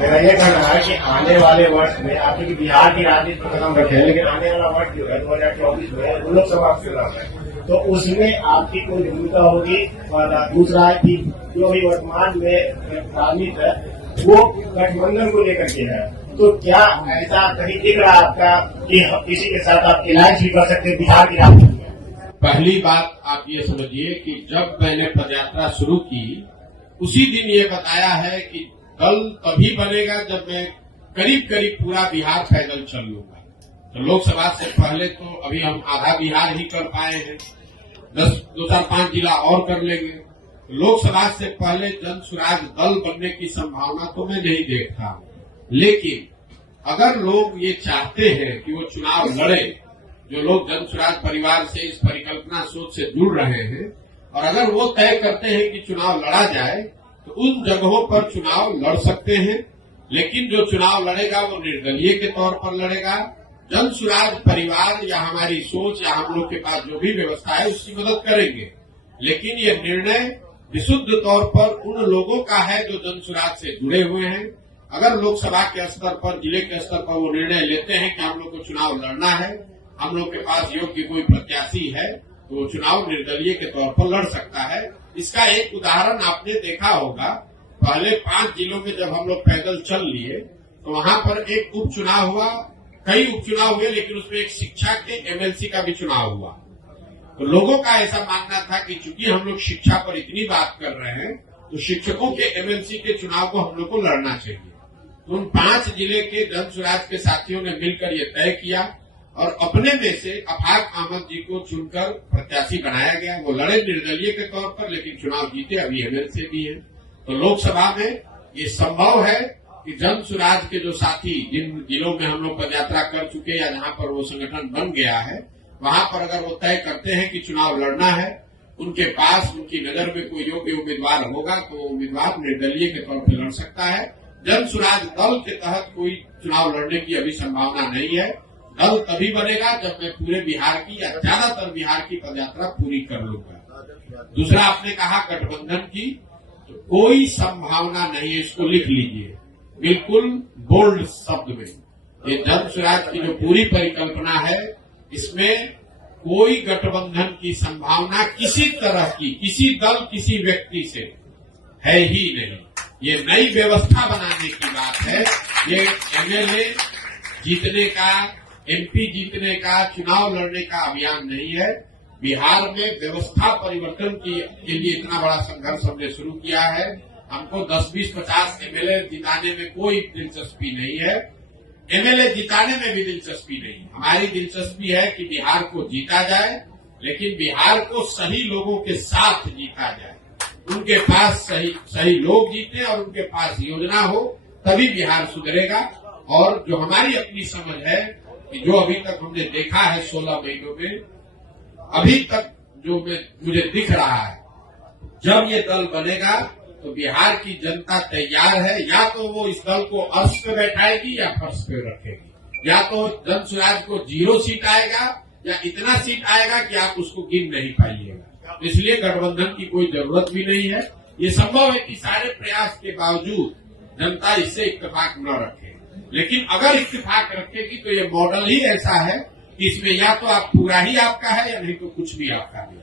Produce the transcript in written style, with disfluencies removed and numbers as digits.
मेरा ये कहना है कि आने वाले वर्ष में आपकी बिहार की राजनीति पर कदम रखे, लेकिन आने वाला वर्ष जो है 2024 में लोकसभा चुनाव है, तो उसमें आपकी कोई भूमिका होगी। और दूसरा है कि जो भी वर्तमान में राजनीति है वो गठबंधन को लेकर के है, तो क्या ऐसा कहीं दिख रहा है आपका कि किसी के साथ आप इलाज भी कर सकते हैं बिहार की राजनीति में? पहली बात आप ये समझिए कि जब मैंने पदयात्रा शुरू की उसी दिन ये बताया है कि दल तभी बनेगा जब मैं करीब करीब पूरा बिहार पैदल चल लूंगा। तो लोकसभा से पहले तो अभी हम आधा बिहार ही कर पाए हैं, 5 जिला और कर लेंगे। लोकसभा से पहले जन स्वराज दल बनने की संभावना तो मैं नहीं देखता हूं, लेकिन अगर लोग ये चाहते हैं कि वो चुनाव लड़े, जो लोग जन स्वराज परिवार से इस परिकल्पना सोच से जुड़ रहे हैं, और अगर वो तय करते हैं कि चुनाव लड़ा जाए तो उन जगहों पर चुनाव लड़ सकते हैं। लेकिन जो चुनाव लड़ेगा वो निर्दलीय के तौर पर लड़ेगा। जन स्वराज परिवार या हमारी सोच या हम लोग के पास जो भी व्यवस्था है उसकी मदद करेंगे, लेकिन ये निर्णय विशुद्ध तौर पर उन लोगों का है जो जन स्वराज से जुड़े हुए हैं। अगर लोकसभा के स्तर पर, जिले के स्तर पर वो निर्णय लेते हैं कि हम लोग को चुनाव लड़ना है, हम लोग के पास योग्य कोई प्रत्याशी है, तो वो चुनाव निर्दलीय के तौर पर लड़ सकता है। इसका एक उदाहरण आपने देखा होगा, पहले 5 जिलों में जब हम लोग पैदल चल लिए तो वहां पर एक उपचुनाव हुआ, कई उपचुनाव हुए, लेकिन उसमें एक शिक्षा के एमएलसी का भी चुनाव हुआ। तो लोगों का ऐसा मानना था कि चूंकि हम लोग शिक्षा पर इतनी बात कर रहे हैं तो शिक्षकों के एमएलसी के चुनाव को हम लोग को लड़ना चाहिए। तो उन 5 जिले के जन स्वराज के साथियों ने मिलकर ये तय किया और अपने में से अफाक अहमद जी को चुनकर प्रत्याशी बनाया गया। वो लड़े निर्दलीय के तौर पर, लेकिन चुनाव जीते, अभी एमएलसी भी है। तो लोकसभा में ये संभव है कि जन स्वराज के जो साथी जिन जिलों में हम लोग पदयात्रा कर चुके या जहां पर वो संगठन बन गया है, वहां पर अगर वो तय करते हैं कि चुनाव लड़ना है, उनके पास उनकी नजर में कोई योग्य उम्मीदवार होगा तो उम्मीदवार निर्दलीय के तौर पर लड़ सकता है। जन स्वराज दल के तहत कोई चुनाव लड़ने की अभी संभावना नहीं है। दल तभी बनेगा जब मैं पूरे बिहार की या ज्यादातर बिहार की पदयात्रा पूरी कर लूंगा। दूसरा आपने कहा गठबंधन की, तो कोई संभावना नहीं है, इसको लिख लीजिए बिल्कुल बोल्ड शब्द में। ये जन स्वराज की जो पूरी परिकल्पना है, इसमें कोई गठबंधन की संभावना किसी तरह की, किसी दल किसी व्यक्ति से है ही नहीं। ये नई व्यवस्था बनाने की बात है। ये एमएलए जीतने का, एमपी जीतने का, चुनाव लड़ने का अभियान नहीं है। बिहार में व्यवस्था परिवर्तन के लिए इतना बड़ा संघर्ष हमने शुरू किया है। हमको 10, 20, 50 एमएलए जिताने में कोई दिलचस्पी नहीं है, एमएलए जिताने में भी दिलचस्पी नहीं। हमारी दिलचस्पी है कि बिहार को जीता जाए, लेकिन बिहार को सही लोगों के साथ जीता जाए, उनके पास सही लोग जीते और उनके पास योजना हो, तभी बिहार सुधरेगा। और जो हमारी अपनी समझ है कि जो अभी तक हमने देखा है 16 महीनों में, अभी तक जो मुझे दिख रहा है, जब ये दल बनेगा तो बिहार की जनता तैयार है। या तो वो इस दल को अर्श पे बैठाएगी या फर्श पे रखेगी, या तो जन स्वराज को 0 सीट आएगा या इतना सीट आएगा कि आप उसको गिन नहीं पाइएगा। इसलिए गठबंधन की कोई जरूरत भी नहीं है। ये संभव है कि सारे प्रयास के बावजूद जनता इससे इत्तेफाक न रखे, लेकिन अगर इत्तेफाक रखेगी तो ये मॉडल ही ऐसा है कि इसमें या तो आप पूरा ही आपका है या नहीं तो कुछ भी आपका नहीं।